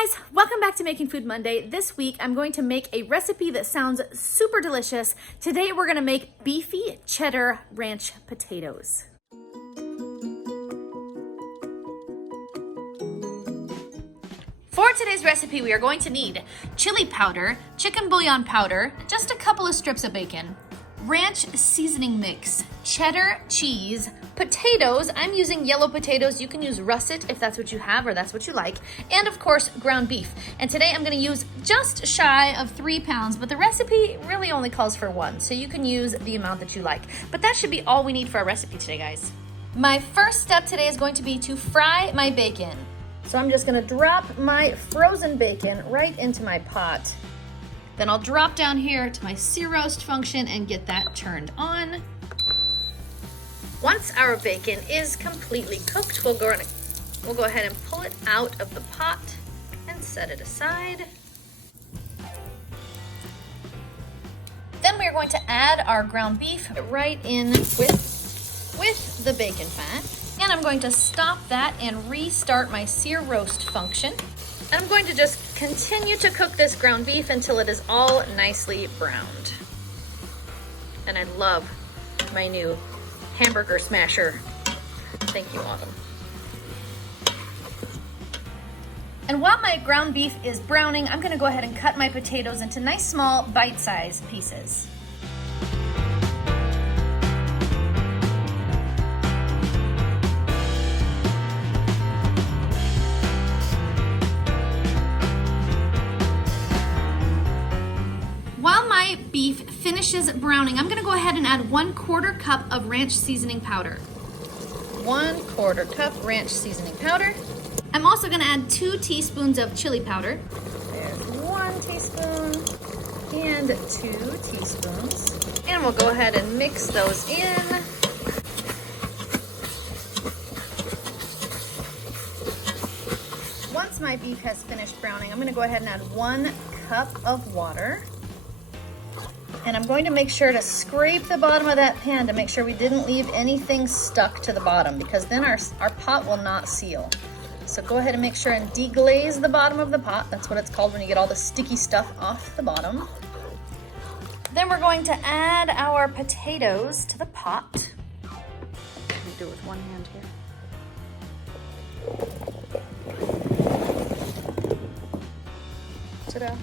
guys, welcome back to Making Food Monday. This week I'm going to make a recipe that sounds super delicious. Today we're gonna make beefy cheddar ranch potatoes. For today's recipe, we are going to need chili powder, chicken bouillon powder, just a couple of strips of bacon, ranch seasoning mix, cheddar cheese, potatoes. I'm using yellow potatoes. You can use russet if that's what you have or that's what you like. And of course, ground beef. And today I'm gonna use just shy of 3 pounds, but the recipe really only calls for 1. So you can use the amount that you like. But that should be all we need for our recipe today, guys. My first step today is going to be to fry my bacon. So I'm just gonna drop my frozen bacon right into my pot. Then I'll drop down here to my sear roast function and get that turned on. Once our bacon is completely cooked, we'll go ahead and pull it out of the pot and set it aside. Then we're going to add our ground beef right in with the bacon fat. And I'm going to stop that and restart my sear roast function. And I'm going to just continue to cook this ground beef until it is all nicely browned. And I love my new hamburger smasher. Thank you, Autumn. And while my ground beef is browning, I'm gonna go ahead and cut my potatoes into nice small bite-sized pieces. While my beef finishes browning, I'm gonna go ahead and add 1/4 cup of ranch seasoning powder. 1/4 cup ranch seasoning powder. I'm also gonna add 2 teaspoons of chili powder. There's 1 teaspoon and 2 teaspoons. And we'll go ahead and mix those in. Once my beef has finished browning, I'm gonna go ahead and add 1 cup of water. And I'm going to make sure to scrape the bottom of that pan to make sure we didn't leave anything stuck to the bottom, because then our pot will not seal. So go ahead and make sure and deglaze the bottom of the pot. That's what it's called when you get all the sticky stuff off the bottom. Then we're going to add our potatoes to the pot. Let me do it with one hand here. Ta-da.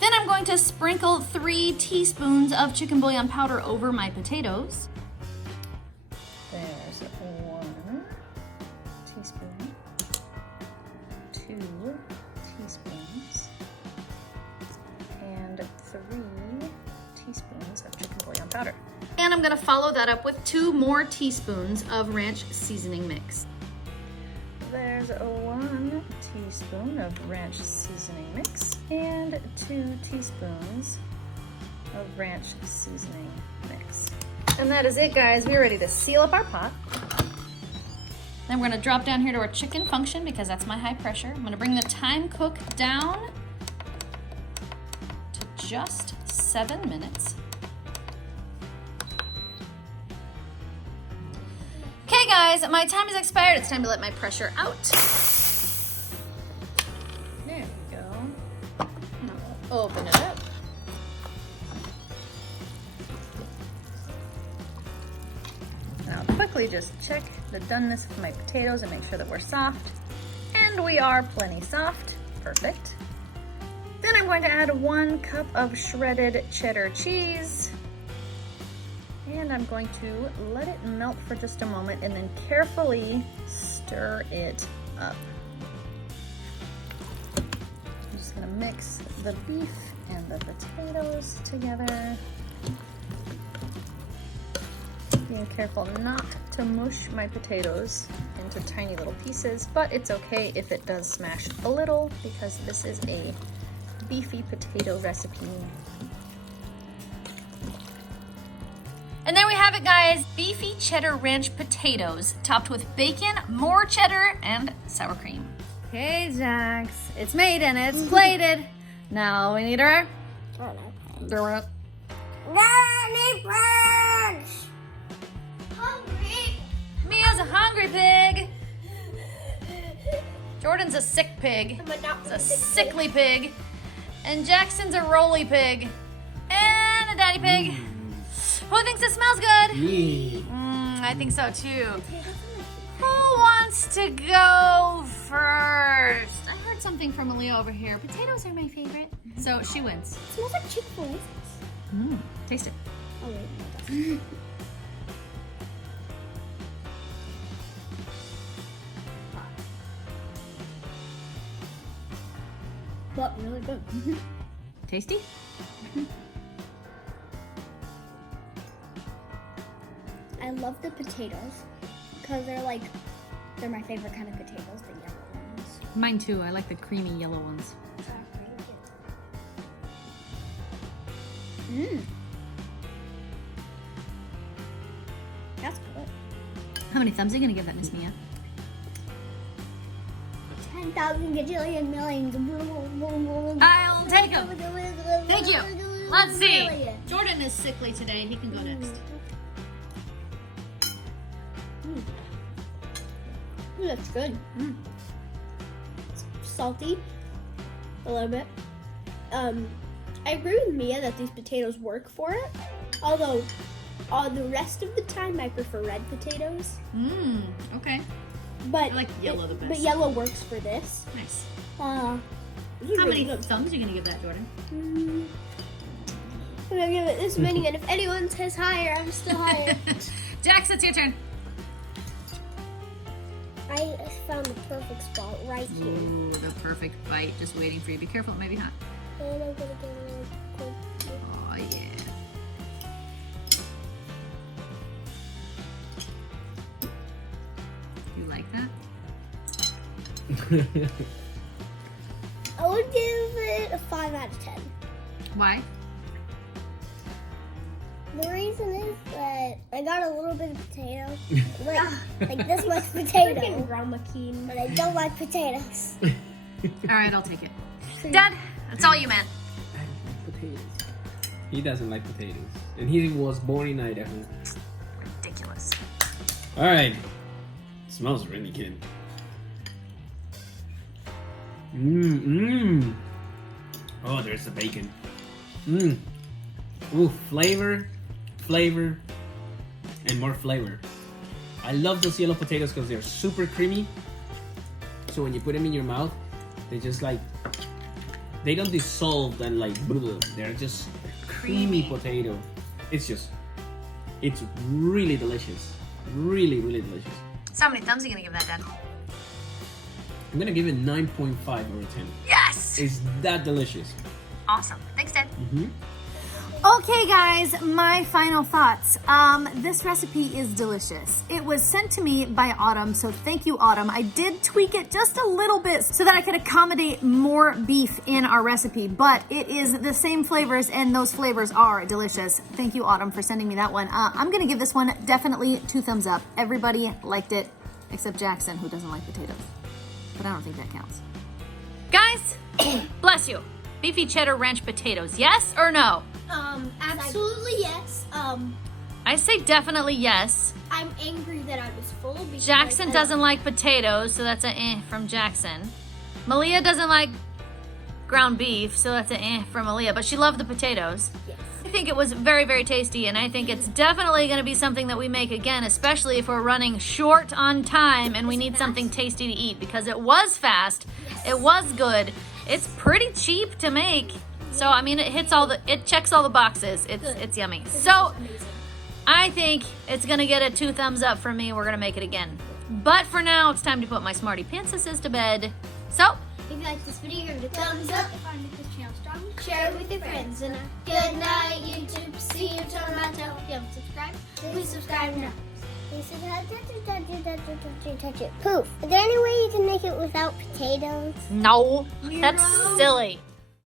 Then I'm going to sprinkle 3 teaspoons of chicken bouillon powder over my potatoes. There's 1 teaspoon, 2 teaspoons, and 3 teaspoons of chicken bouillon powder. And I'm gonna follow that up with 2 more teaspoons of ranch seasoning mix. There's 1 teaspoon of ranch seasoning mix and 2 teaspoons of ranch seasoning mix. And that is it, guys. We're ready to seal up our pot. Then we're gonna drop down here to our chicken function because that's my high pressure. I'm gonna bring the time cook down to just 7 minutes. Okay guys, my time has expired. It's time to let my pressure out. There we go. Now open it up. Now quickly just check the doneness of my potatoes and make sure that we're soft. And we are plenty soft. Perfect. Then I'm going to add 1 cup of shredded cheddar cheese. And I'm going to let it melt for just a moment and then carefully stir it up. I'm just gonna mix the beef and the potatoes together. Being careful not to mush my potatoes into tiny little pieces, but it's okay if it does smash a little because this is a beefy potato recipe. And there we have it, guys. Beefy cheddar ranch potatoes topped with bacon, more cheddar, and sour cream. Okay, Jax, it's made and it's plated. Now we need our... Hungry. Mia's a hungry pig. Jordan's a sick pig. But not It's a sickly pig. And Jackson's a roly pig. And a daddy pig. Who thinks it smells good? Me. I think so too. Who wants to go first? I heard something from Aaliyah over here. Potatoes are my favorite. So she wins. It smells like Chick-fil-A. Taste it. Oh wait. But really good. Tasty? I love the potatoes because they're my favorite kind of potatoes, the yellow ones. Mine too. I like the creamy yellow ones. That's good. How many thumbs are you gonna give that, Miss Mia? 10,000 gajillion millions. I'll take him. Thank you. Let's see. Jordan is sickly today. He can go next. That's good. Salty, a little bit. I agree with Mia that these potatoes work for it. Although, the rest of the time I prefer red potatoes. Okay. But I like yellow the best. But yellow works for this. Nice. How How many thumbs are you gonna give that, Jordan? I'm gonna give it this many, and if anyone says higher, I'm still higher. Jax, it's your turn. I found the perfect spot right here. Ooh, the perfect bite. Just waiting for you. Be careful, it may be hot. And I'm gonna get it quick. Oh, yeah. You like that? I would give it a 5 out of 10. Why? The reason is that I got a little bit of potato, like this much potato, but I don't like potatoes. All right, I'll take it. Dad, that's all you, man. I don't like potatoes. He doesn't like potatoes. And he was born in Idaho. Ridiculous. Alright. Smells really good. Oh, there's the bacon. Ooh, flavor, and more flavor. I love those yellow potatoes because they're super creamy. So when you put them in your mouth, they just they don't dissolve and they're just creamy potato. It's really delicious. Really, really delicious. So how many thumbs are you gonna give that, Dad? I'm gonna give it 9.5 over 10. Yes! It's that delicious. Awesome. Thanks, Dad. Okay guys, my final thoughts. This recipe is delicious. It was sent to me by Autumn, so thank you, Autumn. I did tweak it just a little bit so that I could accommodate more beef in our recipe, but it is the same flavors and those flavors are delicious. Thank you, Autumn, for sending me that one. I'm gonna give this one definitely 2 thumbs up. Everybody liked it, except Jackson, who doesn't like potatoes. But I don't think that counts. Guys, bless you. Beefy cheddar ranch potatoes, yes or no? Absolutely yes. I say definitely yes. I'm angry that I was full because Jackson doesn't like potatoes, so that's a from Jackson. Malia doesn't like ground beef, so that's a from Malia, but she loved the potatoes. Yes. I think it was very, very tasty, and I think it's definitely going to be something that we make again, especially if we're running short on time and we need something tasty to eat, because it was fast, it was good, it's pretty cheap to make. So I mean, it checks all the boxes. It's yummy. So I think it's gonna get a 2 thumbs up from me. We're gonna make it again. But for now, it's time to put my Smartypantses to bed. So If you like this video, give it a thumbs up. If I make this channel strong, share it with your friends. And good night, YouTube. See you tomorrow. If you haven't subscribed, please subscribe now. Touch it. Poof. Is there any way you can make it without potatoes? no, that's silly.